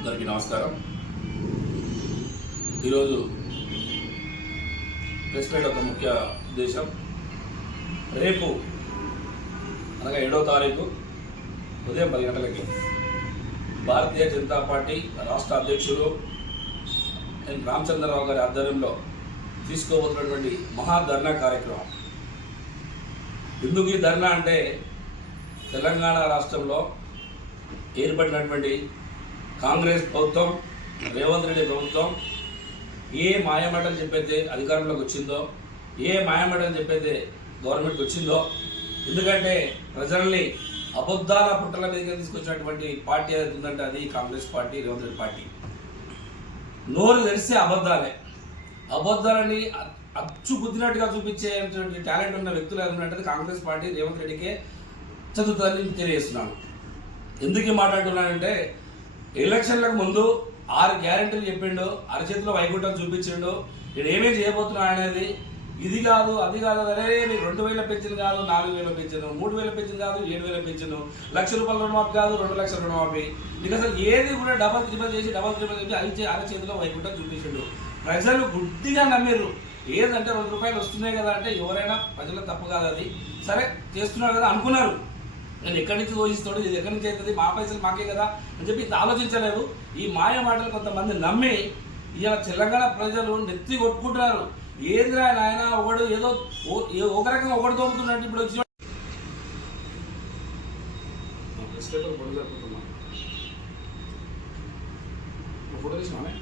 అందరికీ నమస్కారం. ఈరోజు ప్రెస్ మీట్ ఒక ముఖ్య ఉద్దేశం. రేపు అనగా 7వ తారీఖు ఉదయం 10 గంటలకి భారతీయ జనతా పార్టీ రాష్ట్ర అధ్యక్షులు ఎన్ రామచంద్రరావు గారి ఆధ్వర్యంలో తీసుకోబోతున్నటువంటి మహాధర్నా కార్యక్రమం. ఎందుకు ఈ ధర్నా అంటే, తెలంగాణ రాష్ట్రంలో ఏర్పడినటువంటి కాంగ్రెస్ ప్రభుత్వం, రేవంత్ రెడ్డి ప్రభుత్వం ఏ మాయమాటలు చెప్పైతే అధికారంలోకి వచ్చిందో, ఏ మాయమాటలు చెప్పైతే గవర్నమెంట్కి వచ్చిందో, ఎందుకంటే ప్రజల్ని అబద్ధాల పుట్టల మీదకి తీసుకొచ్చినటువంటి పార్టీ ఏదైతే ఉందంటే అది కాంగ్రెస్ పార్టీ, రేవంత్ రెడ్డి పార్టీ. నోరు తెరిస్తే అబద్ధాలని అచ్చు గుద్దినట్టుగా చూపించేటువంటి టాలెంట్ ఉన్న వ్యక్తులు ఏమంటే కాంగ్రెస్ పార్టీ, రేవంత్ రెడ్డికే చదువుతుందని తెలియజేస్తున్నాను. ఎందుకు మాట్లాడుతున్నానంటే, ఎలక్షన్లకు ముందు 6 గ్యారెంటీలు చెప్పిండు, అరచేతిలో వైకుంఠం చూపించిండు. ఇక్కడ ఏమేమి చేయబోతున్నా అనేది ఇది కాదు అది కాదు, అరే మీకు 2,000 పెన్షన్ కాదు 4,000 పెన్షన్, 3,000 పెన్షన్ కాదు 7,000 పెన్షన్, ₹1,00,000 రుణమాఫీ కాదు 2,00,000 రుణమాఫీ. నీకు అసలు ఏది కూడా డబల్ త్రిబల్ చేసి అరచేతిలో వైకుంఠం చూపించిండు. ప్రజలు గుడ్డిగా నమ్మిర్రు. ఏదంటే ₹2 వస్తున్నాయి కదా అంటే ఎవరైనా ప్రజలకు తప్పు కాదు, అది సరే చేస్తున్నారు కదా అనుకున్నారు. నేను ఎక్కడి నుంచి దోషిస్తాడు, ఇది ఎక్కడి నుంచి అవుతుంది, మా పైసలు మాకే కదా అని చెప్పి ఆలోచించలేదు. ఈ మాయ మాటలు కొంతమంది నమ్మి ఇలా తెలంగాణ ప్రజలు నెత్తి కొట్టుకుంటున్నారు. ఏంద్రా నాయన ఒకడు ఏదో ఒక రకంగా ఒకటి తోముతున్నట్టు ఇప్పుడు వచ్చి ఫోటో తీసినా